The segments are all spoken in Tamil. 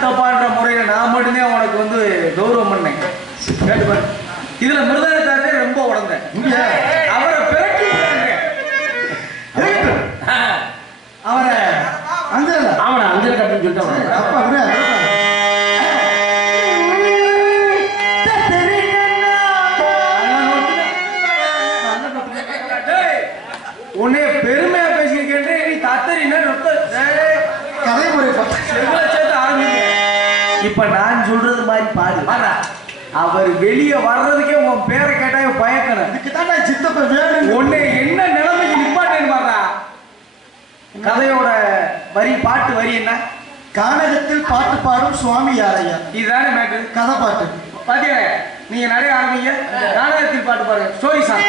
சித்தப்பான்ற முறையில நான் மட்டும்தான் உனக்கு வந்து கௌரவம் பண்ணேன். கேட்டுப்பாரு, இதுல மிருதங்கத்தாரே ரொம்ப உடந்தேன். அவரை பிரட்டி அவரை அவனை அஞ்சல் கட்டுன்னு சொல்லிட்டு அப்பா உன்னைய பெருமையா பேசிக்கின்ற நீ தத்தரின்னு கதைமுறை சேர்த்து ஆரம்பிங்க. இப்ப நான் சொல்றது மாதிரி பாரு. அவர் வெளியே வர்றதுக்கே உன் பேரை கேட்டா பயக்கணும். இதுக்குதான் நான் சித்தப்ப வேணும். உன்னை என்ன நிலைமைக்கு நிப்பாட்டேன்னு பாருடா. கதையோட வரி பாட்டு வரி என்ன? கானகத்தில் பாட்டு பாடும் சுவாமி யாரையா? இதுதானே மேட்டர். கதை பாட்டு பாத்தீங்க. நீங்க நிறைய ஆரம்பிங்க. கானகத்தில் பாட்டு பாருங்க. Story song.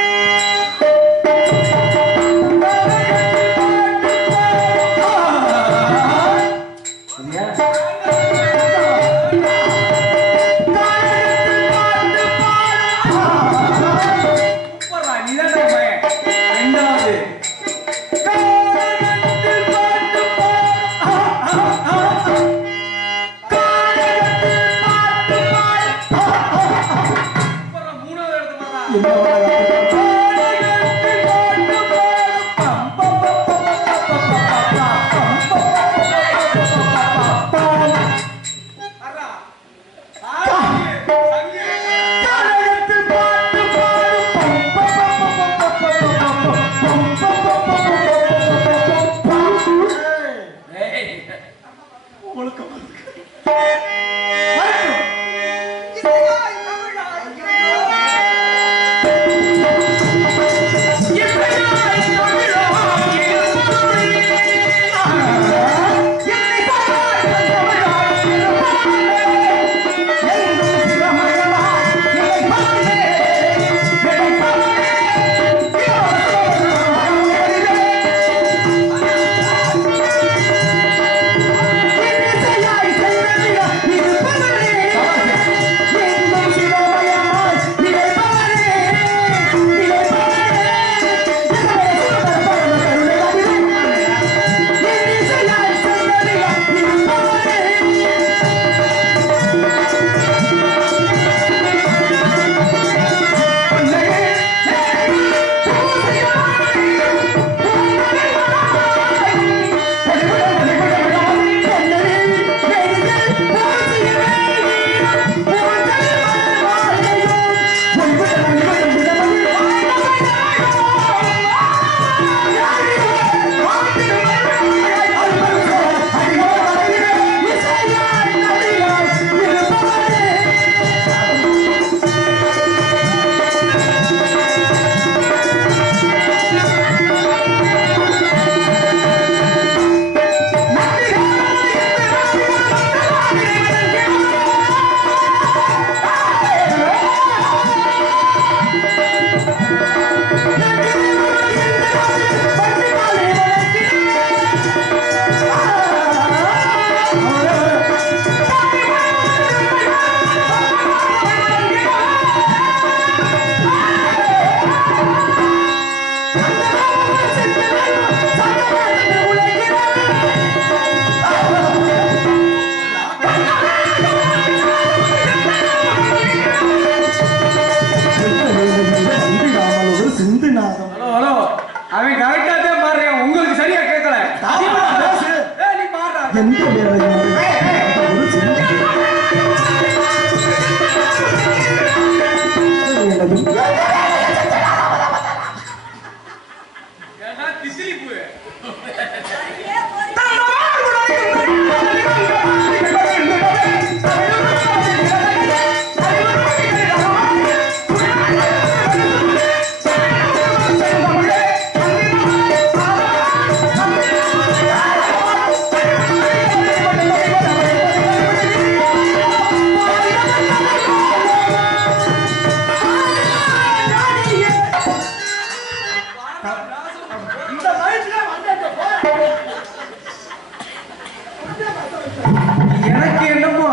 எனக்கு என்னமோ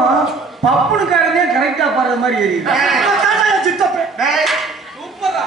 பப்புனுக்காரனே கரெக்டா பாடுற மாதிரி ஏறிது. சித்தப்பே சூப்பரா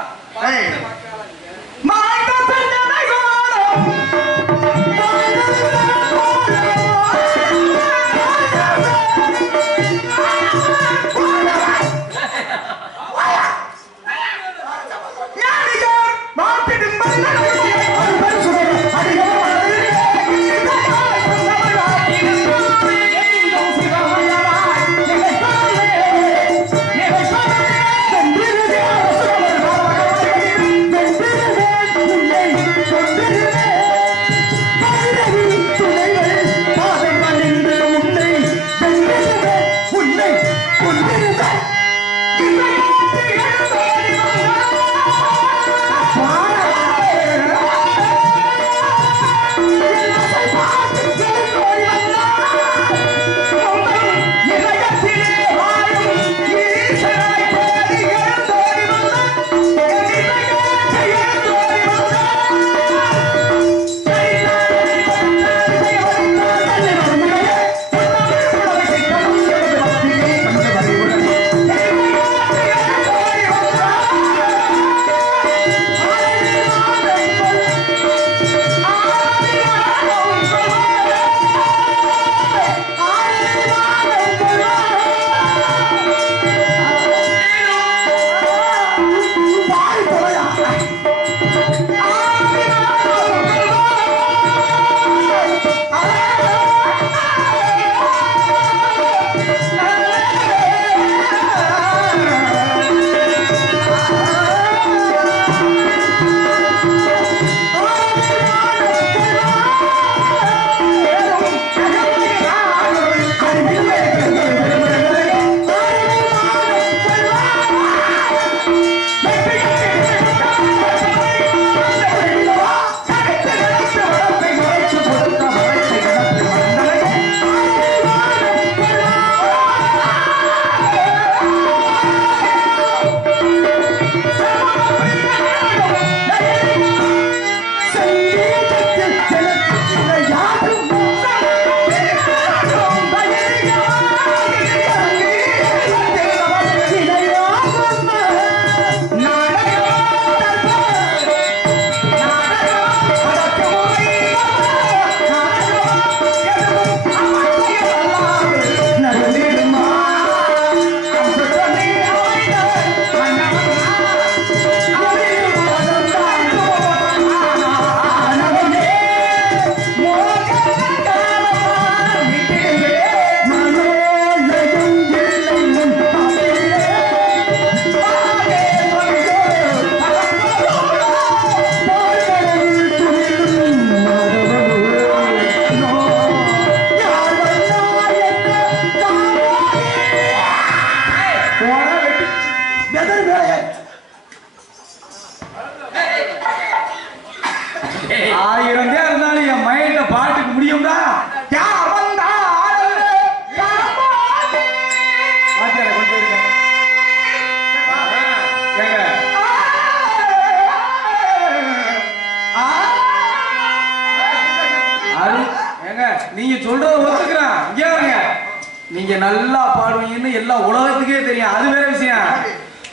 நீங்க நல்லா பாடுவீங்கன்னு எல்லா உலகத்துக்கே தெரியும். அது வேற விஷயம்.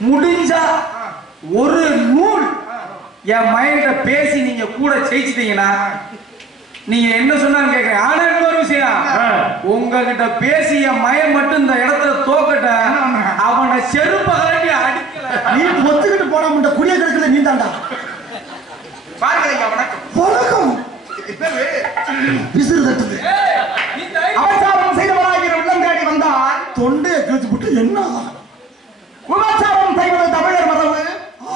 முடிஞ்சா ஒரு நூல் என் மைண்ட பேசி நீங்க கூட ஜெயிச்சிட்டீங்கன்னா நீங்க என்ன சொன்னாலும் கேட்கறேன். ஆனா இன்னொரு விஷயம், உங்ககிட்ட பேசி என் மயம் மட்டும் இந்த இடத்துல தோக்கட்ட அவனை செருப்ப கலட்டி அடிக்கல. நீ ஒத்துக்கிட்டு போட முடிய குடிய கிடக்குது நீ தாண்டா. பாருங்க வணக்கம். வணக்கம். விசிறு தட்டுது. அவசாரம் செய்தவராகிற உள்ளம் தேடி வந்தால் தொண்டையை கிழிச்சு போட்டு என்ன உபச்சாரம் செய்வது தமிழர் மரபு.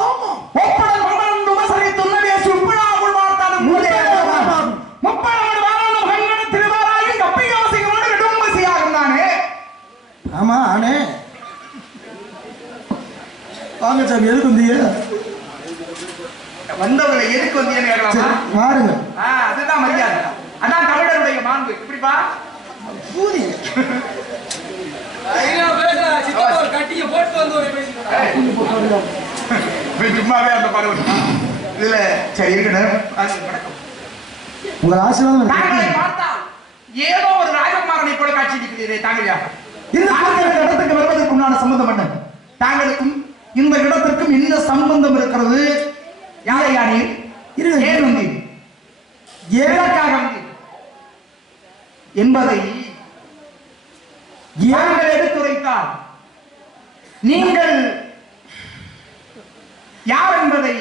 ஆமா. ஒப்படம் மகன் உபசரி துன்னடிய சுப்பிழா உள்வார்த்தாலும் முப்பழமடு வாராலும் கண்கண திருவாராயும் கப்பியோசிகளோடு நெடும்பசியாகும் தானே. ஆமா ஆனே. வாங்க சாமி, எதுக்கு வந்தீங்க? வந்தவங்களை எதுக்கு வந்தீங்கன்னு கேட்கலாமா? வாருங்க. அதுதான் மரியாதை. அதான் தமிழருடைய மாண்பு. இப்படிப்பா பூதி சும்மாவே அந்த பாடு இதுல சரி இருக்கணும். உங்க ஆசீர்வாதம் தாங்களை பார்த்தால் ஏதோ ஒரு ராஜகுமாரனை போல காட்சி இருக்கிறீரே தாங்களையா? இந்த இடத்துக்கு வருவதற்கு உண்டான சம்பந்தம் என்ன? தாங்களுக்கும் இந்த இடத்திற்கும் என்ன சம்பந்தம் இருக்கிறது? யாரையா நீ? ஏன் வந்து எதற்காக வந்து என்பதை யார்கள் எடுத்துரைத்தால் நீங்கள் யார் என்பதை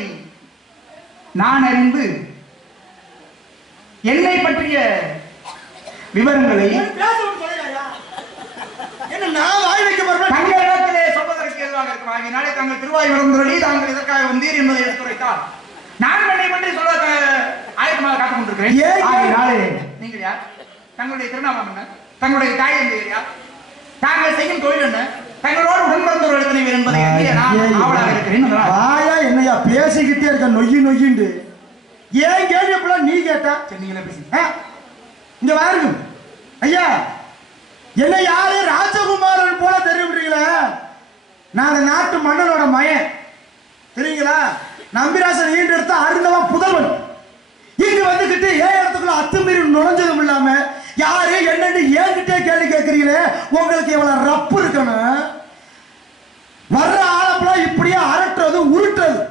நான் அறிந்து என்னை பற்றிய விவரங்களை தங்களிடத்திலே சொல்வதற்கு எதுவாக இருக்கும். ஆகினாலே தாங்கள் திருவாயூரந்தொழி தாங்கள் இதற்காக வந்தீர் என்பதை எடுத்துரைத்தால் நான் என்னை பற்றி சொல்ல ஆயத்தமாக காத்துக் கொண்டிருக்கிறேன். ஆகினாலே நீங்கள் யார்? தங்களுடைய திருநாமம் என்ன? தங்களுடைய தாய் தந்தையர் யார்? தாங்கள் செய்யும் தொழில் என்ன? தங்களோடு உடன்பிறந்தோர் எழுத்தினவர் என்பதை ஆவலாக இருக்கிறேன். வாயா என்னையா பேசிக்கிட்டே இருக்க நொய்யி நொய்யிண்டு ஏன் கேள்வி எப்பலாம் நீ கேட்டா? நீங்களே பேசி இங்க வாருங்க ஐயா. என்ன யாரு ராஜகுமாரன் போல தெரியுறீங்களா? நான் அந்த நாட்டு மன்னனோட மயன் தெரியுங்களா? நம்பிராசன் ஈண்டு எடுத்த அருந்தவன் புதல்வன். இங்க வந்துகிட்டு ஏன் இடத்துக்குள்ள அத்துமீறி நுழைஞ்சதும் இல்லாம யாரு என்னன்னு ஏன்கிட்டே கேள்வி கேட்கறீங்களே, உங்களுக்கு இவ்வளவு ரப்பு இருக்கணும். வர்ற ஆளப்பெல்லாம் இப்படியே அரட்டுறது உருட்டுறது.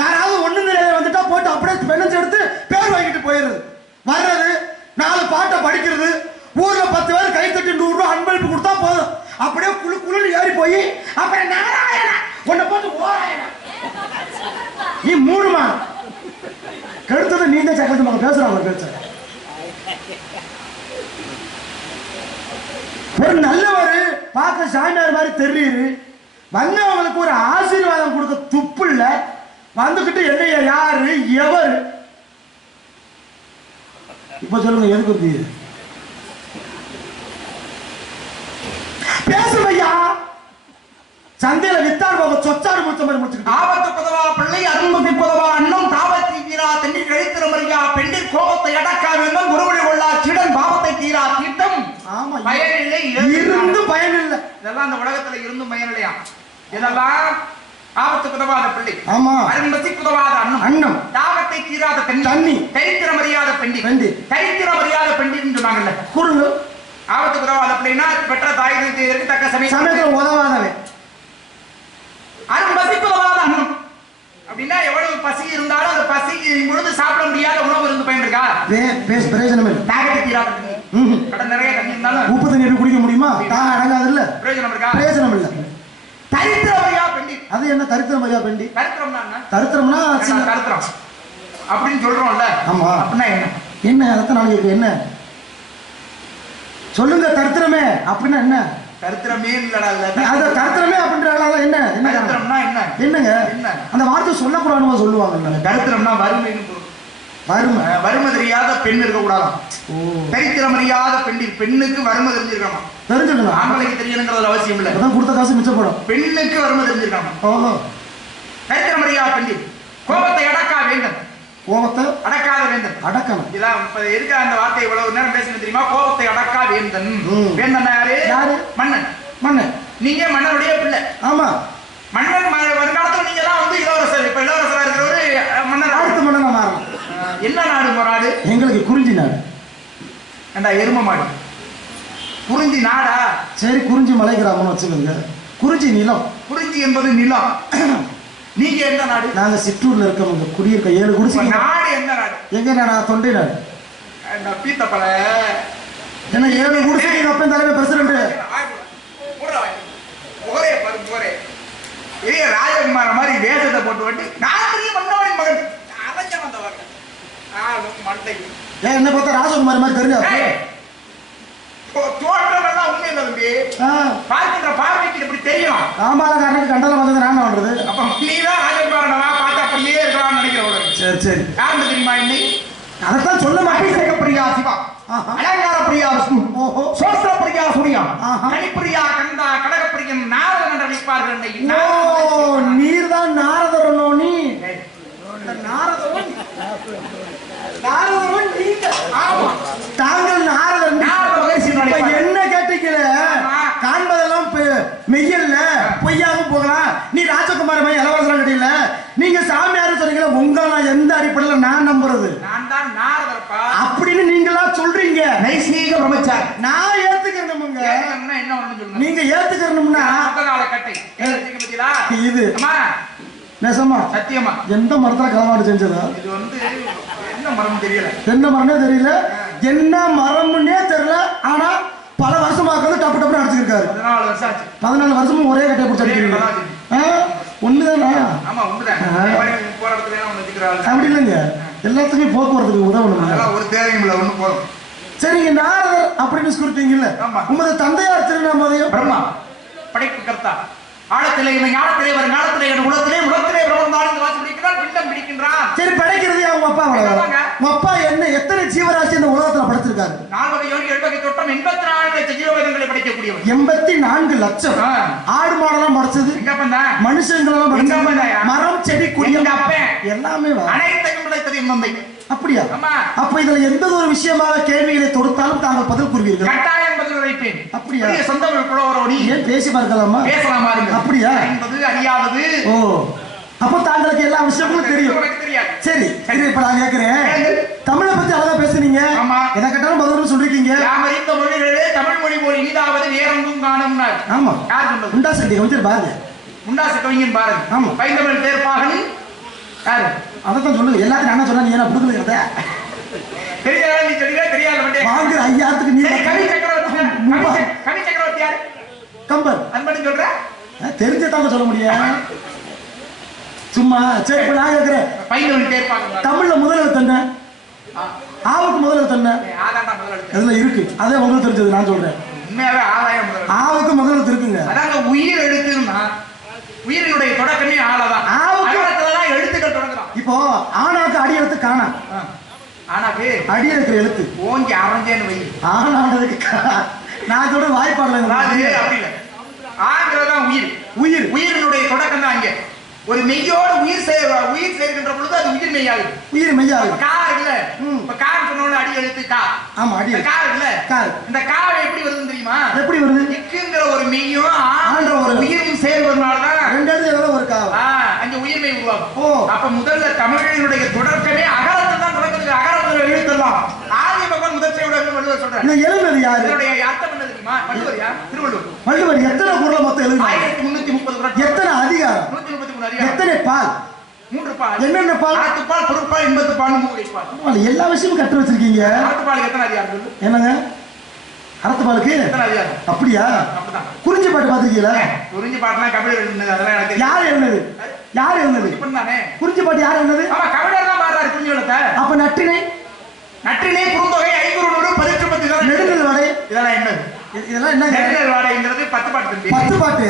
யாராவது ஒண்ணு நிறைய வந்துட்டா போட்டு அப்படியே பெண்ணஞ்சு எடுத்து பேர் வாங்கிட்டு போயிடுறது. வர்றது 4 பாட்டை படிக்கிறது, ஊர்ல 10 பேர் கை தட்டி 100 ரூபாய் அன்பளிப்பு கொடுத்தா போதும். அப்படியே குழு குழுன்னு ஏறி போய் அப்புறம் நாராயண உன்னை போட்டு ஓராயண நீ 3 மா கெடுத்தது நீ தான் சக்கரத்து மகன் பேசுறாங்க பேச. ஒரு நல்லவர் பார்க்க சாமியார் மாதிரி தெரியுது. வந்தவங்களுக்கு ஒரு ஆசீர்வாதம் கொடுக்க துப்பு இல்ல. வந்துகிட்டு என்னைய யாரு எவர் இப்ப சொல்லுங்க எதுக்கு வந்து பேசுவையா? சந்தையில வித்தார் போக சொச்சாடு முடிச்ச மாதிரி முடிச்சுக்கிட்டு ஆபத்து புதவா பிள்ளை அரும்பதி புதவா அண்ணம் தாபத்தி தீரா தென்னில் கழித்திரமறியா பெண்ணில் கோபத்தை அடக்கா வேண்டும் குருவழி கொள்ளா சிடன் பாவத்தை தீரா தீட்டம். ஆமா பயனில்லை இருந்து பயன் இல்லை. இதெல்லாம் அந்த உலகத்துல இருந்தும் பயனில்லையா? இதெல்லாம் ஆபத்து புதவாத பிள்ளை. ஆமா. அரும்பதி புதவாத அண்ணம் தாகத்தை தீராத தண்ணி தரித்திரம் அறியாத பெண்டி தரித்திரம் அறியாத பெண்டின்னு சொன்னாங்கல்ல கூறுங்க. ஆபத்து புதவாத பிள்ளைன்னா பெற்ற தாய் தந்தையருக்கு தக்க சமயத்துல உதவாதவன். அரும்பசி புதவாத அண்ணம் அப்படின்னா எவ்வளவு பசி இருந்தாலும் அந்த பசிக்கு பொழுது சாப்பிட முடியாத உணவு இருந்து பயன் இருக்கா? பிரயோஜனம் இல்லை. தாகத்தை தீராத கடல் நிறைய தண்ணி இருந்தாலும் உப்பு தண்ணி எப்படி குடிக்க முடியுமா? தாகம் அடங்காது இல்ல. பிரயோஜனம் இருக்கா? பிரயோஜனம் இல்ல. தரித்திரமையா பெண்டி. அது என்ன தரித்திரமையா பெண்டி? தரித்திரம்னா என்ன? தரித்திரம்னா தரித்திரம் அப்படின்னு சொல்றோம்ல. ஆமா. அப்படின்னா என்ன? என்ன அர்த்தம் நாளைக்கு என்ன சொல்லுங்க? தரித்திரமே அப்படின்னா என்ன? தரித்திரமே இல்லடா. அது தரித்திரமே அப்படின்றாங்களா? என்ன என்ன தரித்திரம்னா என்ன? என்னங்க என்ன அந்த வார்த்தை சொல்லக்கூடாதுன்னு சொல்லுவாங்க. தரித்திரம்னா வறுமைன்னு வறுமை. வறுமை தெரியாத பெண் இருக்க கூடாதாம். தரித்திரம் அறியாத பெண்ணுக்கு வறுமை தெரிஞ்சிருக்காமா? தெரிஞ்சுக்கலாம். ஆண்களுக்கு தெரியணுங்கிறது அவசியம் இல்லை. அதான் கொடுத்த காசு மிச்சப்படும். பெண்ணுக்கு வறுமை தெரிஞ்சிருக்காமா? ஓஹோ. தரித்திரம் அறியாத பெண்ணில் கோபத்தை அடக்கா வேண்டும். கோபத்தை அடக்காத வேந்தன். அடக்கணும். இதான் இப்ப இருக்க அந்த வார்த்தை இவ்வளவு நேரம் பேசுறது தெரியுமா? கோபத்தை அடக்கா வேந்தன். வேந்தன் யாரு? மன்னன். மன்னன். நீங்க மன்னனுடைய பிள்ளை. ஆமா. மன்னன் வருங்காலத்துல நீங்க எல்லாம் வந்து இளவரசர். இப்ப இளவரசரா இருக்கிறவரு மன்னன். அடுத்த மன்னனா மாறணும். என்ன நாடு? நாடு எங்களுக்கு குறிஞ்சி நாடு. அந்த எரும மாடு குறிஞ்சி நாடா? சரி, குறிஞ்சி மலை கிராமம்னு வச்சுக்கோங்க. குறிஞ்சி நிலம். குறிஞ்சி என்பது நிலம். நீங்க எந்த நாடு? நாங்க சிற்றூர்ல இருக்கவங்க, குடியிருக்க 7 குடிசை. நாடு எந்த நாடு? எங்க நாடா? தொண்டை நாடு. பீத்தப்பல என்ன 7 குடிசைக்கு அப்பன் தலைமை பிரசிடண்ட். பெரிய ராஜகுமார மாதிரி வேஷத்தை போட்டு வந்து நான் பெரிய மன்னவனின் மகன் அரைஞ்ச வந்தவங்க மண்டை. ஏன் என்ன பார்த்தா ராஜகுமார் மாதிரி தெரிஞ்சா? தோற்றம் எல்லாம் உண்மை இல்லை தம்பி. பார்க்கின்ற பார்வைக்கு இப்படி தெரியும். ராமாலகாரனுக்கு கண்டலம் வந்தது நான் பண்றது. அப்ப நீதான் ராஜகுமாரனா பார்த்து அப்படியே இருக்கலாம்னு நினைக்கிறேன். சரி சரி. யாருன்னு தெரியுமா? இன்னை அதைத்தான் சொல்ல அபிஷேக பிரியா சிவா, அலங்கார பிரியா விஷ்ணு, சோஸ்திர பிரியா சூர்யா, கனிப்பிரியா கந்தா, கடகப்பிரியம் நாரதன் என்று அழைப்பார்கள். நீர் தான் நாரதரனோ? நீ நாரதவன் நீங்க. ஆமா, தாங்கள் நாரதன். என்ன கேட்டீங்கள? காண்பதெல்லாம் மெய்யல்ல, பொய்யாவும் போகலாம். நீ ராஜகுமார மாதிரி இலவசம் கேட்டீங்கள. நீங்க சாமியார் சொன்னீங்களா? உங்களை எந்த அடிப்படையில் நான் நம்புறது? நான் தான் நாரதர்ப்பா அப்படின்னு நீங்களா சொல்றீங்க. நைசீக பிரம்மச்சாரி. நான் ஏத்துக்கணுமுங்க. என்ன ஒண்ணு சொல்லுங்க. நீங்க ஏத்துக்கணும்னா கட்டை இது நெசமா சத்தியமா எந்த மரத்துல களவாடு செஞ்சதா? இது வந்து என்ன மரம் தெரியல. என்ன மரம்னே தெரியல, என்ன மரம்னே தெரியல. ஆனா பல வருஷமாக்குறது டப்பு டப்பு அடிச்சிருக்காரு. 14 வருஷம் ஆச்சு. 14 வருஷமும் ஒரே கட்டையை பிடிச்சி அடிக்கிறீங்க. ஒண்ணுதானா? ஆமா உண்மைதான். போற இடத்துல ஒண்ணு வச்சுக்கிறாங்க. அப்படி இல்லைங்க, எல்லாத்துக்குமே போக்குவரத்துக்கு உதவணும். ஒரு தேவையும் இல்லை, ஒண்ணு போதும். சரிங்க, நாரதர் அப்படின்னு சொல்லிட்டீங்கல்ல, உமது தந்தையார் திருநாமதையும்? பிரம்மா, படைப்பு கர்த்தா. ஆழத்திலே இவன் ஞானத்திலே வரும் ஞானத்திலே என் உலகத்திலே உலகத்திலே பிரபந்தாள் இந்த வாசி பிடிக்கிறான், பிண்டம் பிடிக்கின்றான். சரி, படைக்கிறது அவங்க அப்பா. உங்க அப்பா என்ன எத்தனை ஜீவராசி இந்த உலகத்துல படைச்சிருக்காரு? 4 வகை யோனி 7 வகை தோட்டம் 84 லட்சம் ஜீவவேதங்களை படைக்கக்கூடியவர். 84 லட்சம். ஆடு மாடெல்லாம் படைச்சது எங்க அப்பா? மனுஷங்களெல்லாம் படைச்சது. மரம் செடி கொடி எல்லாமே அனைத்தையும் படைத்தது என் தந்தை. அப்படியா? அப்ப இதுல எந்த ஒரு விஷயமாக கேள்விகளை தொடுத்தாலும் தாங்கள் பதில் கூறுவீர்கள்? கட்டாயம் பதில் உரைப்பேன். அப்படியா? சொந்த புலவரோடி ஏன் பேசி பார்க்கலாமா? பேசலாமா? அப்படியா? என்பது அறியாதது. ஓ, அப்ப தாங்களுக்கு எல்லா விஷயங்களும் தெரியும். சரி சரி, இப்ப நான் கேட்கிறேன். தமிழை பத்தி அழகா பேசுனீங்க. எதை கேட்டாலும் பதில் சொல்றீங்க. இந்த மொழிகளே தமிழ் மொழி போல் இனிதாவது வேறெங்கும் காணும்னார். ஆமா, யார் சொன்னது? உண்டா சக்தி கொஞ்சம் பாருங்க. உண்டாச கவிஞன் பாருங்க. ஆமா, பைந்தமிழ் தேர்ப்பாகன் யாரு? அதான் சொல்லுங்க. எல்லாத்தையும் நான் சொன்னா நீ என்ன புடுக்குறத? தெரியாத நீ சொல்லியா? தெரியாத மட்டும் வாங்குற ஐயாத்துக்கு நீ கவி சக்கரவர்த்தி. கவி சக்கரவர்த்தி யாரு? கம்பர். அது மட்டும் சொல்ற? தெரிஞ்சதாங்க சொல்ல முடியும் சும்மா. சரி, இப்ப நான் கேட்கிறேன். பைந்தமிழ் தேர்ப்பாகன் தமிழ்ல முதல் எழுத்து என்ன? ஆவுக்கு முதல் எழுத்து என்ன? அதுல இருக்கு. அதே உங்களுக்கு தெரிஞ்சது நான் சொல்றேன். உண்மையாவே ஆதாயம் முதல். ஆவுக்கு முதல் எழுத்து இருக்குங்க. அதாங்க உயிர் எழுத்துன்னா உயிரினுடைய தொடக்கமே ஆளதான். ஆவுக்கு எழுத்துக்கள் தொடங்குறோம். இப்போ ஆனாக்கு அடி எழுத்து காணா. ஆனாக்கு அடி இருக்கிற எழுத்து ஓங்கி அரைஞ்சேன்னு வை. ஆனாக்கு நான் சொல்ற வாய்ப்பாடுல அப்படி இல்லை. ஆங்கிறதான் உயிர். உயிர் உயிரினுடைய தொடக்கம் தான். அங்கே ஒரு மெய்யோடு உயிர் சேர்க்கின்ற பொழுது அது உயிர் மெய்யாகுது. உயிர் மெய்யாகுது. கார் இல்ல, இப்ப கார் சொன்ன அடி எழுத்து கா. ஆமா, அடி கார் இல்ல. கார். இந்த கார் எப்படி வருதுன்னு தெரியுமா? எப்படி வருது? இக்குங்கிற ஒரு மெய்யும் ஆன்ற ஒரு உயிரும் சேர்வதனாலதான் ரெண்டு இடத்துல ஒரு கா அங்க உயிர்மை உருவாகும். அப்ப முதல்ல தமிழினுடைய தொடக்கமே அகரத்தில் தான் தொடங்குது. அகரத்தில் எழுத்தெல்லாம் ஆதி பகவான் முதல் செய்ய வள்ளுவர் சொல்றாரு. இந்த எழுதுறது யாரு? இதனுடைய அர்த்தம் என்ன தெரியுமா? வள்ளுவரியா? திருவள்ளுவர். வள்ளுவர் எத்தனை குறளை மொத்தம் எழுதுறாரு? 1330 குறள். எத்தனை அதிகாரம்? 133 அதிகாரம். எத்தனை பால்? 3 பால். என்னென்ன பால்? அறத்துப்பால், பொருட்பால், இன்பத்துப்பால், மூவைப்பால். எல்லா விஷயமும் கற்று வச்சிருக்கீங்க. அறத்துப்பாலுக்கு எத்தனை அதிகாரம்? என்னங்க அறத்துப்பாலுக்கு எத்தனை அதிகாரம்? அப்படியா? அப்படிதான். குறிஞ்சி பாட்டு பாத்துக்கீங்களா? குறிஞ்சி பாட்டுலாம் கபிலர் எழுதுனது. அதெல்லாம் எனக்கு யார் எழுதுனது? யார் எழுதுனது? இப்பதானே குறிஞ்சி பாட்டு யார் எழுதுனது? ஆமா, கபிலர் தான் பாடுறாரு குறிஞ்சி எழுத. அப்ப நற்றிணை நற்றிணை குறுந்தொகை 500 பதிற்று பத்தி தான். நெடுங்கல் வாடை இதெல்லாம் என்னது? இதெல்லாம் என்ன? நெடுங்கல் வாடைங்கிறது 10 பாட்டு. 10 பாட்டு.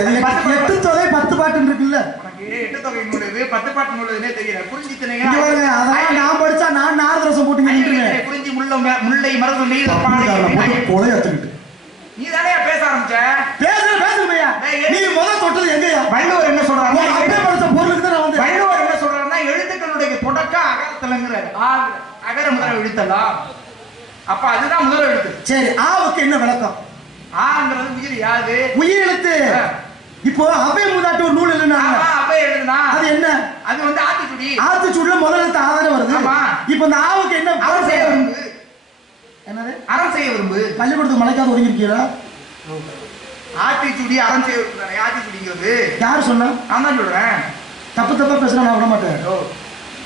8 தொகை 10 பாட்டு இருக்குல்ல. உனக்கு 8 தொகை நூலுது 10 பாட்டு நூலுதுனே தெரியல. குறிஞ்சி திணைங்க அதெல்லாம் நான் படிச்சா நான் நாரதரசம் போட்டு நிக்கிறேன். குறிஞ்சி முல்லை மருது நீர் பாடை கொலையாத்துக்கிட்டு நீ தானே பேச ஆரம்பிச்ச. பேசுமையா நீ முதல் தொட்டது எங்கயா? வள்ளுவர் என்ன சொல்றாரு? அப்படியே படிச்ச பொருளுக்கு தான் நான் வந்து. வள்ளுவர் என்ன சொல்றாருன்னா எழுத்துக்களுடைய தொடக்கம் அகரத்துலங்கிறாரு. அகர முதல் எழுத்தலாம். அப்ப அதுதான் முதல் எழுத்து. சரி, ஆவுக்கு என்ன விளக்கம்? ஆங்கிறது உயிர். யாது உயிர் எழுத்து. இப்போ அபை மூதாட்டி ஒரு நூல் எழுதுனா அபை எழுதுனா அது என்ன? அது வந்து ஆத்திச்சூடி. ஆத்திச்சூடில முதல் எழுத்து ஆதாரம் வருது. இப்போ இந்த ஆவுக்கு என்ன? அறம் செய்ய விரும்பு. என்னது? அறம் செய்ய விரும்பு. பள்ளிக்கூடத்துக்கு மலைக்காத ஒதுங்கி இருக்கீங்களா? ஆத்திச்சூடி அறம் செய்வது ஆத்திச்சூடிங்கிறது யார் சொன்னா? நான் தான் சொல்றேன். தப்பு தப்பா பேசுறேன், நான் விட மாட்டேன்.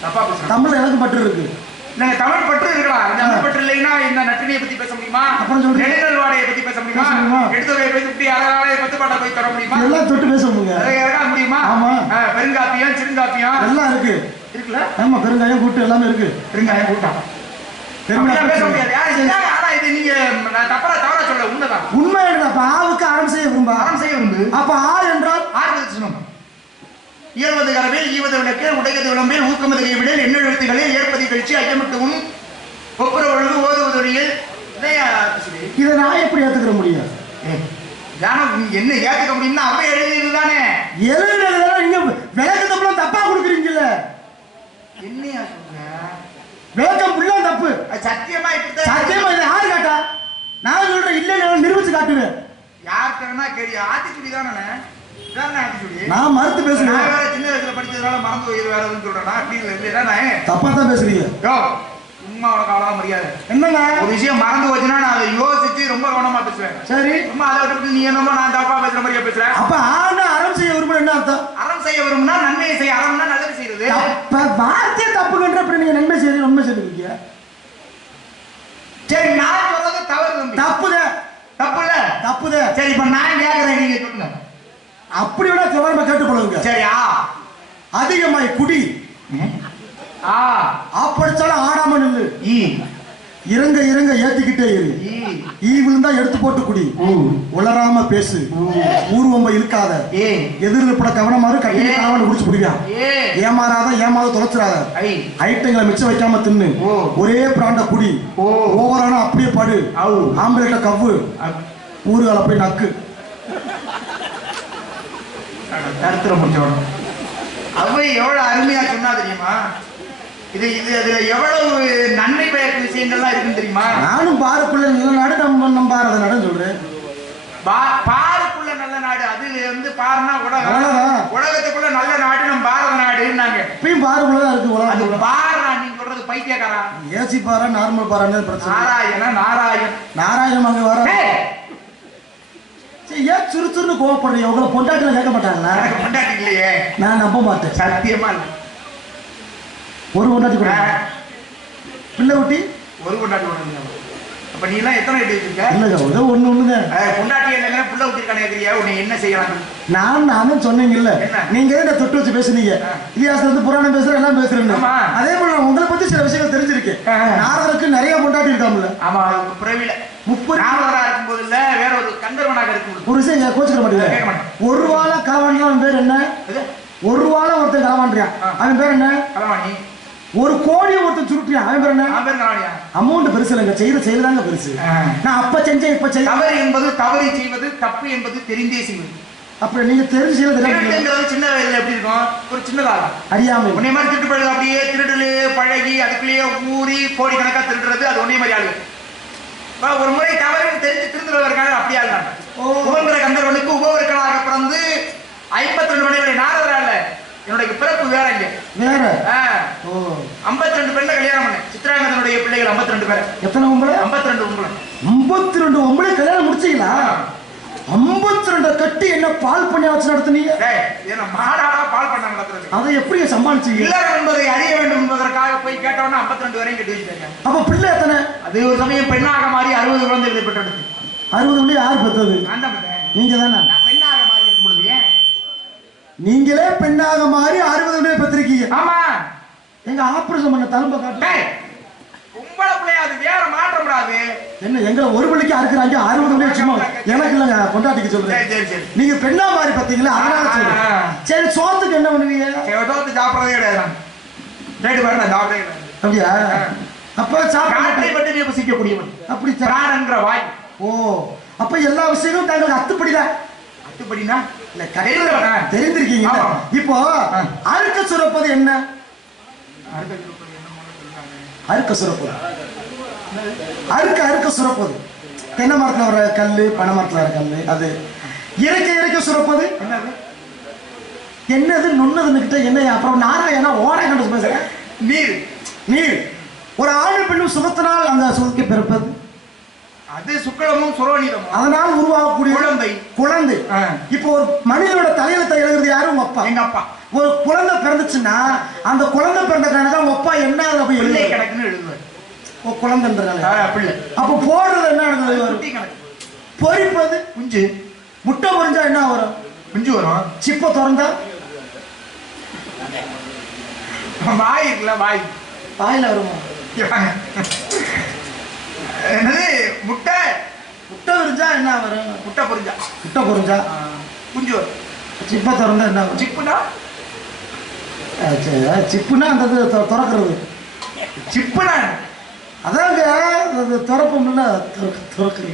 தப்பா பேசுறேன். தமிழ்ல எனக்கு பற்று இருக்கு. நீங்க தமிழ் பற்று இருக்கலாம். தமிழ் பற்று இல்லைன்னா இந்த நட்டினியை பத்தி பேச முடியுமா? அப்புறம் சொல்றீங்க நெடுநல் வாடையை பத்தி பேச முடியுமா? எடுத்தவரை பேசி அழகான பத்துப்பாட்டை போய் தர முடியுமா? எல்லாம் தொட்டு பேச முடியுமா? ஆமா. பெருங்காப்பியம் சிறுங்காப்பியம் எல்லாம் இருக்கு. இருக்குல்ல? ஆமா, பெருங்காயம் கூட்டு எல்லாமே இருக்கு. பெருங்காயம் கூட்டம் பேச முடியாது. ஆனா இது நீங்க தவறா சொல்ல உண்மைதான். உண்மை அப்ப ஆவுக்கு அறம் செய்ய விரும்ப. அறம் செய்ய விரும்பு. அப்ப ஆ என்றால் ஆர்வம். இயல்வது கரவில் ஈவது விளக்கு உடையது விளம்பில் ஊக்கமது கைவிடல் எண்ணெய் எழுத்துக்களில் ஏற்பதி கழிச்சு ஐயமிட்டுவும் ஒப்புற ஒழுங்கு ஓதுவதொழியில் இதை நான் எப்படி ஏத்துக்கிற முடியும்? என்ன ஏத்துக்க முடியும்னா அவ எழுதியது தானே. எழுதுறதுல நீங்க விளக்கத்தப்பெல்லாம் தப்பா கொடுக்குறீங்கல்ல. என்னையா சொல்ற? விளக்கம் ஃபுல்லா தப்பு. சத்தியமா இப்படி சத்தியமா இதை யாரு காட்டா? நான் சொல்றேன் இல்ல நிரூபிச்சு காட்டுவேன். யாருக்குன்னா கேள்வி ஆத்திச்சுடி தானே. நான் மறுத்து பேசுறேன். சின்ன வயசுல படிச்சதுனால மறந்து போயிரு வேற எதுவும் சொல்றேன். அப்படி இல்ல தப்பா தான் பேசுறீங்க. சும்மா உனக்கு அவ்வளவு மரியாதை. என்னங்க ஒரு விஷயம் மறந்து போச்சுன்னா நான் அதை யோசிச்சு ரொம்ப கவனமா பேசுவேன். சரி, சும்மா அதை விட்டு நீ என்னமோ நான் தப்பா பேசுற மாதிரியா பேசுறேன். அப்ப ஆனா அறம் செய்ய விரும்புற என்ன அர்த்தம்? அறம் செய்ய விரும்புனா நன்மையை செய்ய. அறம்னா நல்லது செய்யறது. வார்த்தையை தப்புன்ற அப்படி நீங்க நன்மை செய்ய உண்மை சொல்லிருக்கீங்க. சரி, நான் சொல்றது தவறு. தப்புதே. தப்புதே. சரி, இப்ப நான் கேக்குறேன், நீங்க சொல்லுங்க. அப்படி விட சொல்ல கேட்டுக்கொள்ளுங்க. சரியா? அதிகமாய் குடி. அப்படிச்சாலும் ஆடாம நில்லு. இறங்க இறங்க ஏத்திக்கிட்டே இரு. ஈ விழுந்தா எடுத்து போட்டு குடி. உளராம பேசு. ஊர்வம்ப இருக்காத. எதிர்ப்பட கவனமாறு கட்டி கணவன் குடிச்சு குடியா. ஏமாறாத தொலைச்சிடாத. ஐட்டங்களை மிச்சம் வைக்காம தின்னு. ஒரே பிராண்ட குடி. ஓவரான அப்படியே படு. ஆம்பளைட்ட கவ்வு. ஊருகால போய் நக்கு. அவை எவ்வளவு அருமையா சொன்னா தெரியுமா? இது அதுல எவ்வளவு நன்மை பயக்கும் விஷயங்கள்லாம் இருக்குன்னு தெரியுமா? நானும் பாருக்குள்ள நல்ல நாடு நம்ம பாரத நாடுன்னு சொல்றேன். பாருக்குள்ள நல்ல நாடு. அதுல இருந்து பாருனா உலகத்துக்குள்ள நல்ல நாடு நம்ம பாரத நாடுன்னாங்க. இப்பயும் பாருக்குள்ளதான் இருக்கு உலகம். அது பாரா நீங்க சொல்றது பைத்தியக்காரா? ஏசி பாரா நார்மல் பாரான்னு பிரச்சனை. நாராயணம் அங்க வர. ஏன் சுறுசுறுன்னு கோவப்படுறீங்க? உங்களை பொண்டாட்டில கேட்க மாட்டாங்களா? பொண்டாட்டி இல்லையே. நான் நம்ப மாட்டேன். சத்தியமா இல்லை. ஒரு பொண்டாட்டி கூட பிள்ளை ஊட்டி ஒரு பொண்டாட்டி ஒண்ணு. அப்ப நீ எல்லாம் எத்தனை எடுத்து வச்சிருக்க? இல்லங்க, ஏதோ ஒண்ணுங்க. பொண்டாட்டி இல்லைங்க பிள்ளை ஊட்டி கிடையாது. உன்னை என்ன செய்யலாம்? நானும் சொன்னீங்கல்ல, நீங்க என்ன தொட்டு வச்சு பேசுனீங்க. இதிகாசத்துல இருந்து புராணம் பேசுறேன், எல்லாம் பேசுறேன். அதே போல உங்களை பத்தி சில விஷயங்கள் தெரிஞ்சிருக்கு. நாரதருக்கு நிறைய பொண்டாட்டி இருக்காமல. ஆமா, பிறவில 30 நாரதரா இருக்கும்போது இல்ல, வேற ஒரு கந்தர்வனாக இருக்கும். ஒரு விஷயம் கோச்சுக்க மாட்டீங்க. ஒரு வாழ களவாண்டிலாம் பேர் என்ன? ஒரு வாழ ஒருத்தன் களவாண்டியான், அவன் பேர் என்ன? களவாணி. ஒரு கோடி ஒருத்தன் சுருட்டியான், அவன் பேர் என்ன? அமௌண்ட் பெருசு இல்லைங்க, செய்யறதாங்க பெருசு. நான் அப்ப செஞ்சேன், இப்ப செய்ய. தவறு என்பது தவறி செய்வது, தப்பு என்பது தெரிந்தே செய்வது. அப்ப நீங்க தெரிஞ்சு சின்ன வயதுல எப்படி இருக்கும்? ஒரு சின்னதாக அறியாமை உன்னை மாதிரி திருட்டு பழகு. அப்படியே திருடுலே பழகி அதுக்குள்ளேயே ஊறி கோடிக்கணக்கா திருடுறது, அது உன்னை மாதிரி ஆளு. ஒரு முறை தவறு தெரிஞ்சு திருந்துறவர்கள் அப்படியா இருந்தாங்க. உபந்திர கந்தர்வனுக்கு உபவர்களாக பிறந்து 52 மணிகளை நாரதரால என்னுடைய பிறப்பு வேற இங்க வேற 52 பெண்ணை கல்யாணம் பண்ணேன். சித்ராங்கதனுடைய பிள்ளைகள் 52 பேர். எத்தனை பொம்பளை? 52 பொம்பளை. 52 பொம்பளை கல்யாணம் முடிச்சீங்களா? 52 கட்டி என்ன பால் பண்ணி வச்சு நடத்துனீங்க? என்ன மாடாடா பால் பண்ண நடத்துறது? அதை எப்படி சமாளிச்சீங்க? இல்லறம் என்பதை அறிய வேண்டும் என்பதற்காக போய் கேட்டவனா 52 வரையும் கட்டி வச்சிருக்காங்க. அப்ப பிள்ளை எத்தனை? அது ஒரு சமயம் பெண்ணாக மாறி 60 குழந்தைகளை பெற்றெடுத்து. 60 யார் பெற்றது? நான் தான் பெற்றேன். நீங்க தானே? நான் பெண்ணாக மாறி இருக்கும் பொழுது ஏன் நீங்களே பெண்ணாக மாறி 60 பெற்றிருக்கீங்க? ஆமா. எங்க ஆபரேஷன் பண்ண தழும்ப காட்டு. உங்கள பிள்ளை அது வேற மாற்றம்டாது. என்ன எங்க ஒரு பிள்ளைக்கு அறுக்குறாங்க 60 சும்மா எனக்கு இல்லங்க, கொண்டாட்டிக்கு சொல்றேன். சரி சரி. நீங்க பெண்ணா மாறி பாத்தீங்களா? அதனால சொல்றேன். சரி, சோத்துக்கு என்ன பண்ணுவீங்க? சோத்து சாப்பிடறதே கிடையாது. ரேட் வரல சாப்பிடவே கிடையாது. அப்படியா? அப்ப சாப்பிடறதை பற்றி நீ புசிக்க முடியும். அப்படி பிராணன்ற வாய். ஓ, அப்ப எல்லா விஷயமும் தங்களுக்கு அத்துப்படிதான். அத்துப்படினா இல்ல தெரிஞ்சிருக்கீங்க. இப்போ அறுக்க சுரப்பது என்ன? அறுக்க சுரப்பது அறுக்க சுரப்பது தென்னை மரத்துல வர கல்லு, பனை மரத்துல வர கல்லு. அது இறக்க சுரப்பது என்னது? நுண்ணதுன்னு கிட்ட என்ன? அப்புறம் நாராயணா ஓரை கண்டு பேசுறேன். நீர். நீர். ஒரு ஆண் பெண்ணும் சுகத்தினால் அந்த சுகத்தை பிறப்பது அது சுக்லமும் சுரோனிதமும். அதனால் உருவாகக்கூடிய குழந்தை. இப்போ ஒரு மனிதனோட தலையெழுத்தை எழுதுறது யாரு? உங்க அப்பா. எங்க அப்பா. ஒரு குழந்தை பிறந்துச்சுன்னா அந்த குழந்தை பிறந்த கணக்கு உங்க அப்பா என்ன போய் பிள்ளை கணக்குன்னு எழுதுவார். ஓ குழந்தைன்றதால பிள்ளை. அப்ப போடுறது என்ன எழுதுவார்? பொரிப்பது குஞ்சு. முட்டை பொரிஞ்சா என்ன வரும்? குஞ்சு வரும். சிப்ப திறந்தா வாய் இருக்குல்ல, வாய் வாயில வருமா? முட்டை. முட்டை பொரிஞ்சா என்ன வரும்? முட்டை பொரிஞ்சா. முட்டை பொரிஞ்சா குஞ்சு வரும். சிப்ப திறந்தா என்ன வரும்? சிப்புனா சிப்புனா அந்த திறக்கிறது. சிப்புனா அதாங்க திறப்போம்ல, திறக்கிறது.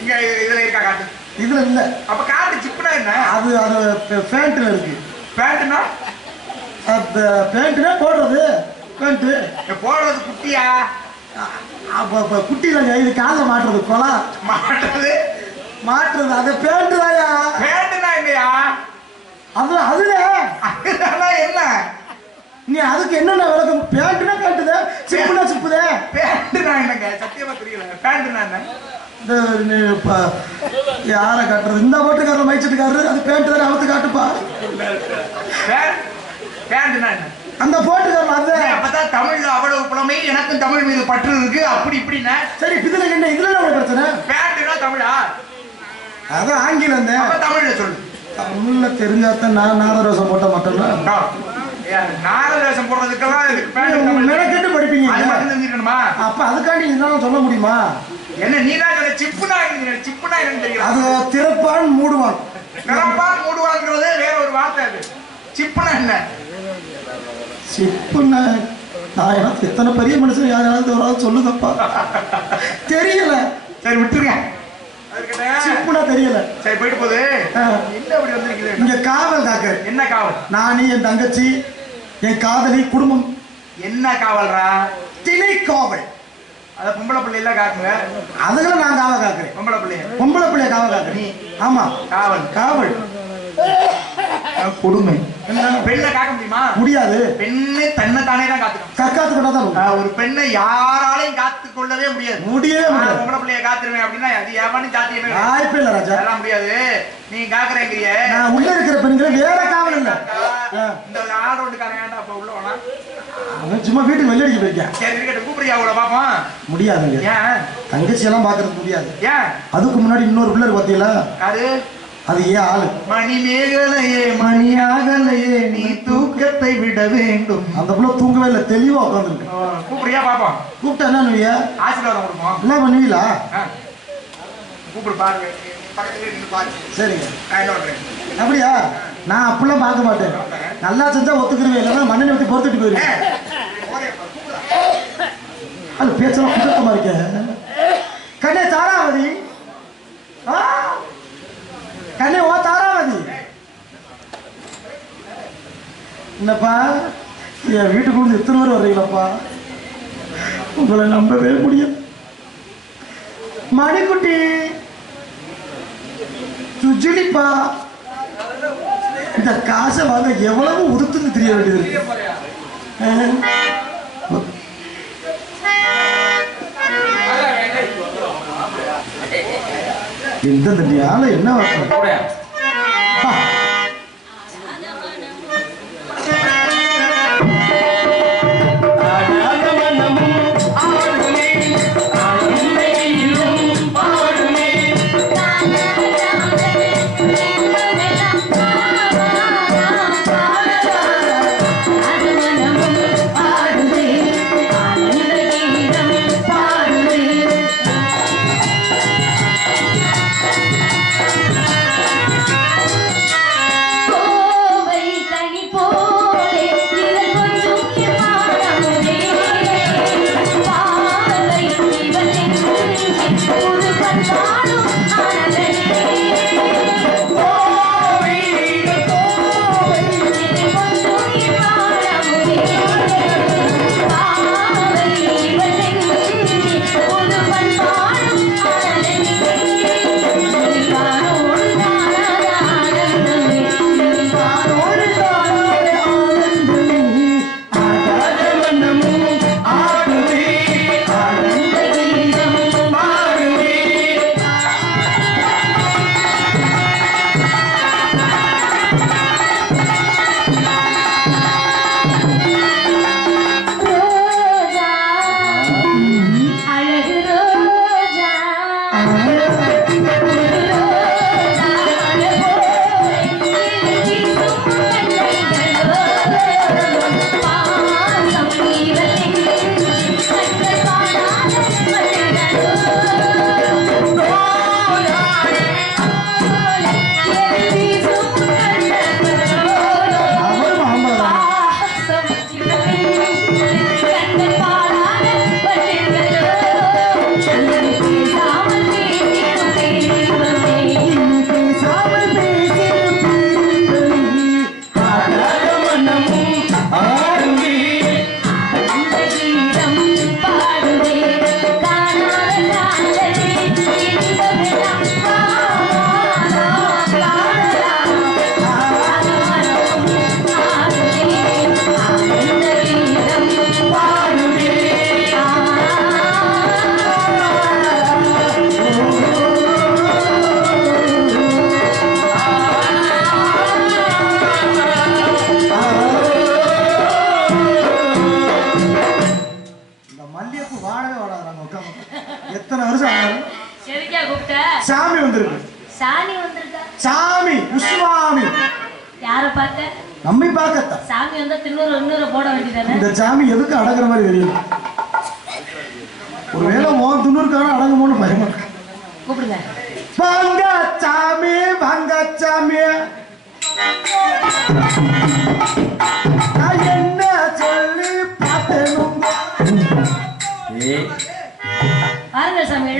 இங்க இதுல இருக்கா காட்டு? இதுல இல்ல. அப்ப காட்டு. சிப்புனா என்ன? அது பேண்ட்ல இருக்கு. பேண்ட்னா பேண்ட்னா போடுறது. பேண்ட் போடுறது குட்டியா? குட்டி இல்லைங்க, இது காலில் மாட்டுறது. கொலா மாட்டுறது அது பேண்ட் தாயா. பேண்ட்னா இல்லையா? அதுல என்ன நீ அதுக்கு என்னென்ன விளக்கம்? பேண்ட்னா பேண்ட்டுதே, சிப்புனா சிப்புதே. பேண்ட்னா என்னங்க? சத்தியமா தெரியல. பேண்ட்னா என்ன? யாரை காட்டுறது? இந்த போட்டுக்காரர் மைச்சிட்டுக்காரரு அது பேண்ட் தானே, அவத்து காட்டுப்பா. பேண்ட்னா என்ன? அந்த போட்டுக்காரர் அது. அப்பதான் தமிழ்ல அவ்வளவு புலமை, எனக்கும் தமிழ் மீது பற்று இருக்கு. அப்படி இப்படின்னா சரி. இதுல என்ன? இதுல என்ன பிரச்சனை? பேண்ட்னா தமிழா? அதான் ஆங்கிலம். தமிழ்ல சொல்லு. தமிழ்ல தெரிஞ்சாத்தான் நான் நாரதோஷம் போட்ட மாட்டேன்னா. நாரதோஷம் போடுறதுக்கெல்லாம் மெனக்கெட்டு படிப்பீங்க. அப்ப அதுக்காண்டி இதெல்லாம் சொல்ல முடியுமா? என்ன நீதான் சொல்ல? சிப்புனா சிப்புனா என்னன்னு தெரியும். அது திறப்பான் மூடுவான். திறப்பான் மூடுவாங்கிறது வேற ஒரு வார்த்தை. அது சிப்புனா என்ன? சிப்புனா நான் எனக்கு எத்தனை பெரிய மனுஷன் யாராவது ஒரு சொல்லுதப்பா தெரியல. சரி விட்டுருங்க. சிப்புனா தெரியல. சரி போயிட்டு போகுது. என்ன அப்படி வந்திருக்குது? இங்க காவல் காக்க. என்ன காவல்? நானே, என் தங்கச்சி, என் காதலி, குடும்பம். என்ன காவல்ரா? திணை காவல். அத பொம்பளை பிள்ளை எல்லாம் காக்குங்க. அதுல நான் காவல் காக்குறேன். பொம்பளை பிள்ளைய காவல் காக்குறேன். ஆமா காவல். காவல் கொடுமை. பெண்ணை காக்க முடியுமா? முடியாது. பெண்ணு தன்னை தானே தான் காத்துக்கணும். காத்து கொண்டாதான் ஒரு பெண்ணை யாராலையும் காத்து கொள்ளவே முடியாது. முடியவே முடியாது. பொம்பளை பிள்ளைய காத்துருவேன் அப்படின்னா அது எவனும் சாத்தியமே வாய்ப்பே இல்ல ராஜா. அதெல்லாம் முடியாது. நீ காக்குறீங்க. நான் உள்ள இருக்கிற பெண்களை வேற காவல் இல்ல. இந்த ஆடோட்டுக்காரன் ஏன்டா அப்ப உள்ள போனா? அவன் சும்மா வீட்டுக்கு வெளியே அடிக்க போயிருக்கேன். சரி இருக்கட்டும், கூப்பிடுறியா அவளை பாப்போம்? முடியாதுங்க. ஏன்? தங்கச்சி எல்லாம் பாக்குறது முடியாது. ஏன்? அதுக்கு முன்னாடி இன்னொரு பிள்ளை பாத்தீங்களா? அது அது ஏன் ஆளு? மணி மேகலையே மணியாகலையே நீ தூக்கத்தை விட வேண்டும். அந்த பிள்ளை தூங்கவே இல்லை, தெளிவா உட்காந்துருக்கு. கூப்பிடுறியா பாப்போம்? கூப்பிட்டா என்ன பண்ணுவியா? ஆசீர்வாதம் கொடுப்போம். என்ன பண்ணுவீங்களா? கூப்பிடு பாருங்க. சரிங்க. அப்படியா? நான் அப்படிலாம் பார்க்க மாட்டேன். நல்லா செஞ்சா ஒத்துக்குருவேன், இல்லைன்னா மண்ணெண்ணெய் ஊற்றி பொறுத்துட்டு போயிருவேன். அது பேச்செல்லாம் குற்றமா இருக்க. கண்ணே தாராவதி, கண்ணே ஓ தாராவதி. என்னப்பா என் வீட்டுக்குள்ள எத்தனை பேர் வர்றீங்களப்பா? உங்களை நம்பவே முடியும். மணிக்குட்டி சுஜிலிப்பா, இந்த காசை வாங்க எவ்வளவு உடுத்துன்னு தெரிய வேண்டியது. இந்த தண்டியால என்ன வரும்? சாமி வந்திருக்கு. சாமி வந்திருக்கா? சாமி விஸ்வாமி. யார பார்க்க? நம்மை பார்க்கத்தான். சாமி வந்தா இன்னொரு போட வேண்டியதானே? இந்த சாமி எதுக்கு அடங்குற மாதிரி தெரியும். ஒருவேளை மோன் துண்ணூறுக்கான அடங்குமோன்னு பயமா இருக்கு. கூப்பிடுங்க. வாங்க சாமி, வாங்க சாமி. நான் என்ன சொல்லி பார்த்தேனும். பாருங்க சாமி,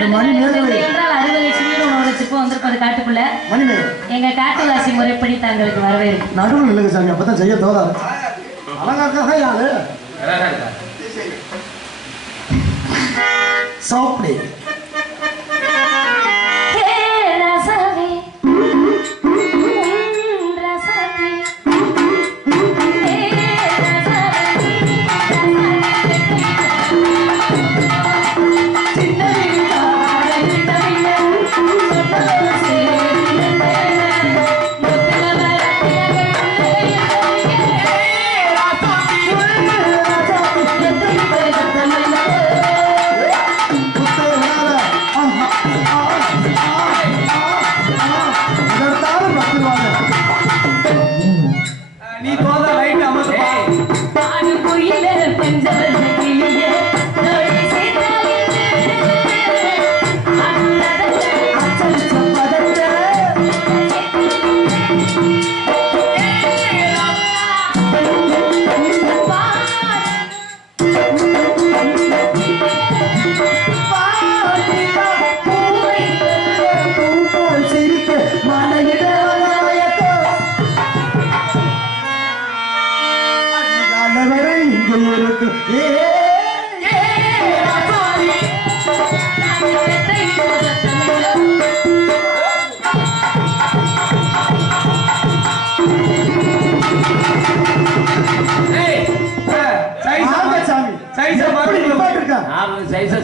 என்றால் அறுவகை சிறிய உணவு சிப்ப வந்திருப்பது காட்டுக்குள்ள. எங்க காட்டுவாசி முறைப்படி தங்களுக்கு வரவேற்பு. நடுவில் இல்லைங்க சாமி, அப்பதான் செய்ய தோதாது. அழகாக யாரு சாப்பிடு. நீ தோதா லைட் அமர்ந்து பாரு.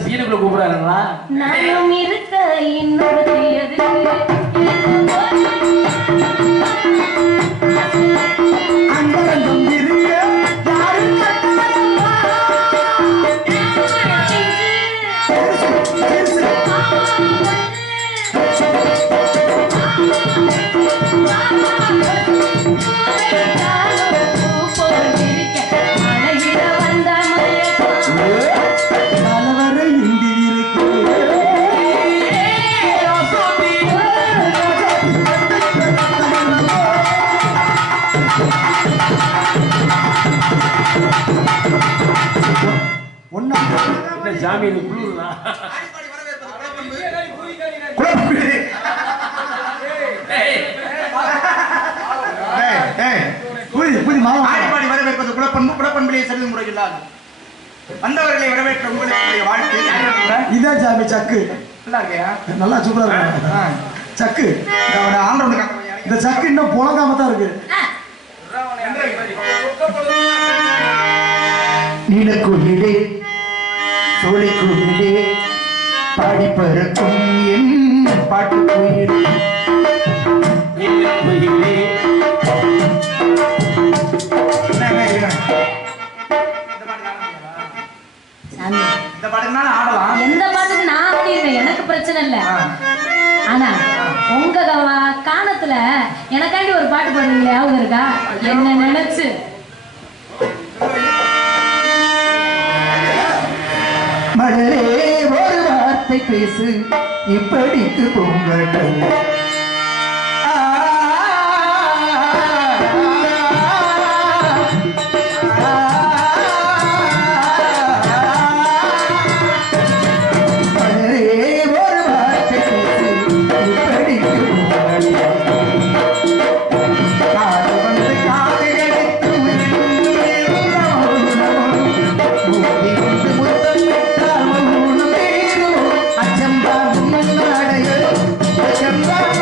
சீனுக்குள்ள கூப்பிடாருங்களா? நானும் இருக்க இன்னொரு சாமி வரவேற்பது குலப்பண்பு. குலப்பண்பிலே செல்லும் முறையில்லாது வந்தவர்களை வரவேற்ற உங்களுடைய வாழ்த்து. இதான் சாமி சக்கு. நல்லா இருக்கியா? நல்லா சூப்பரா இருக்கு சக்கு. இந்த சக்கு இன்னும் புழங்காம தான் இருக்கு. நீலக்குயிலே சோலைக்குயிலே பாடி பறக்கும் என் பாட்டு குயிலே. இந்த பாட்டுனால ஆடலாம். எந்த பாட்டுக்கு நான் ஆடிடுவேன், எனக்கு பிரச்சனை இல்லை. ஆனா உங்க காலத்துல எனக்காண்டி ஒரு பாட்டு பாடுவீங்களே, ஞாபகம் இருக்கா? என்ன நினைச்சு மலரே ஒரு வார்த்தை பேசு, இப்படிக்கு பொங்கல். Chamba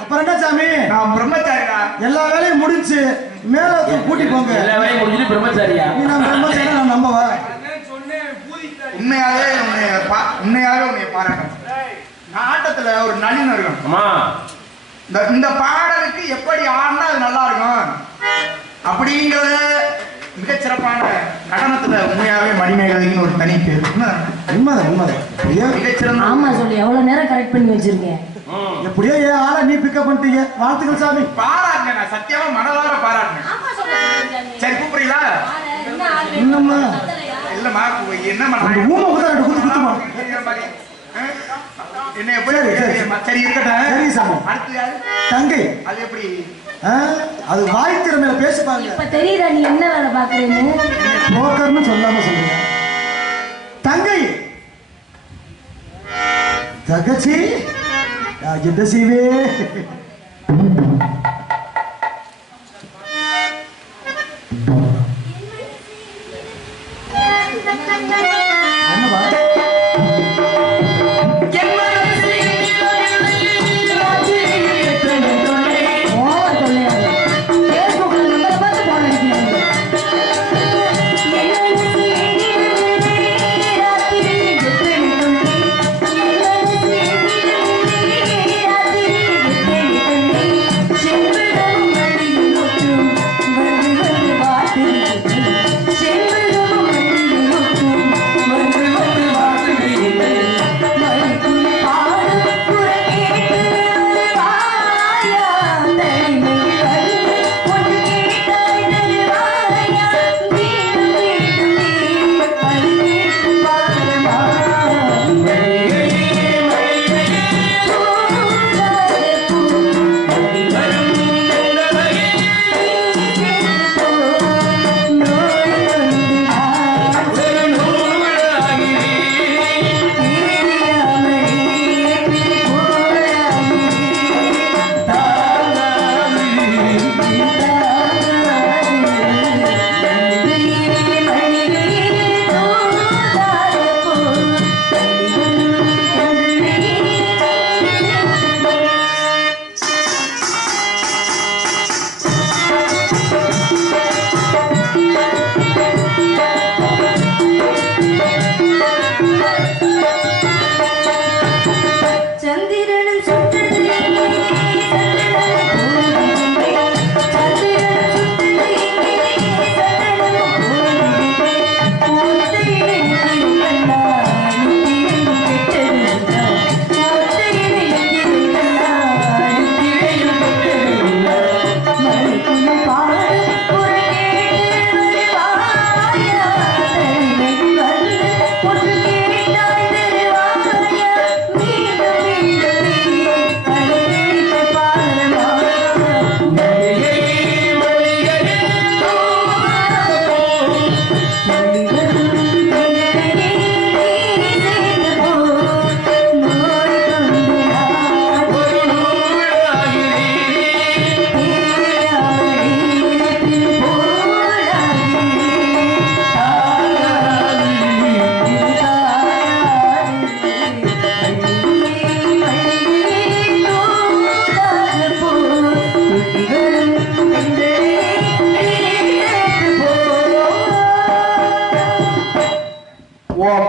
அப்புறம் என்ன சாமி? நான் பிரம்மச்சாரிடா. எல்லா வேலையும் முடிஞ்சு மேல கூட்டி போங்க. எல்லா வேலையும் முடிஞ்சுட்டு பிரம்மச்சாரியா? நீ நான் பிரம்மச்சாரி நான் நம்பவா? உண்மையாவே உன்னை பாராட்டும். நாட்டத்துல ஒரு நளினம் இருக்கும். அம்மா இந்த பாடலுக்கு எப்படி ஆடினா அது நல்லா இருக்கும் அப்படிங்கறத மிகச்சிறப்பான நடனத்துல உண்மையாவே மணிமேகலைன்னு ஒரு தனி பேர். உண்மைதான் உண்மைதான். மிகச்சிறந்த ஆமா சொல்லி எவ்வளவு நேரம் கரெக்ட் பண்ணி வச்சிருக்கேன். எப்படியோ ஏன் ஆளை நீ பிக்கப் பண்ணிட்டீங்க. வாழ்த்துக்கள் சாமி. பாராட்டினேன். நான் சத்தியமா மனதார பாராட்டினேன். சரி கூப்பிடுறீங்களா? என்னம்மா இல்லம்மா என்ன அந்த ஊமை குதிரை குத்து குத்துமா? என்ன எப்படி சரி இருக்கட்டும். சரி சாமி. அடுத்து யாரு? தங்கை. அது எப்படி? அது வாய் திறமையில பேசுப்பாங்க. இப்ப தெரியுதா நீ என்ன வேலை பாக்குறேன்னு? புரோக்கர்னு சொல்லாம சொல்லுங்க. தங்கை தகச்சி என்ன செய்வே? என்னவா?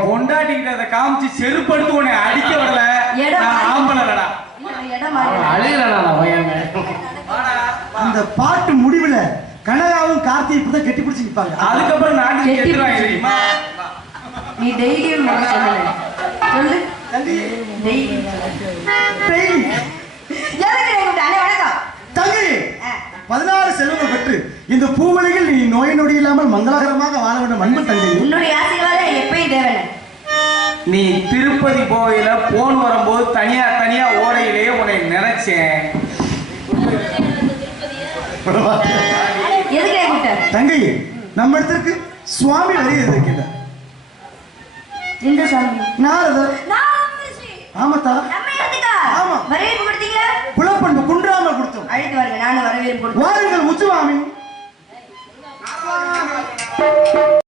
பொண்டாட்டிக்கிட்ட அதை காமிச்சு செருப்படுத்து உன்னை அடிக்க வரல. நான் ஆம்பளடா. அந்த பாட்டு முடிவுல கனகாவும் கார்த்திகை இப்பதான் கெட்டி பிடிச்சு நிப்பாங்க. அதுக்கப்புறம் நாட்டுக்கு எத்துறாங்க தெரியுமா? நீ டெய்லியும் சொல்லு டெய்லி தங்கி 16 செல்வங்கள் பெற்று இந்த பூவலையில் நீ நோய் நொடி இல்லாமல் மங்களகரமாக வாழ வேண்டும் அன்பு தங்கை. உன்னுடைய ஆசீர்வாதம் எப்பயும் தேவை. நீ திருப்பதி கோயில போன் வரும்போது தனியா தனியா ஓடையிலே உன்னை நினைச்சேன். தங்கை நம்ம இடத்திற்கு சுவாமி வருகை இருக்கின்றார். இந்த சாமி நாரதர். ஆமாத்தா. ஆமா. புலப்பண்பு குன்றா நானும் வரவேற்பு வாருங்கள் உச்சுவாமி.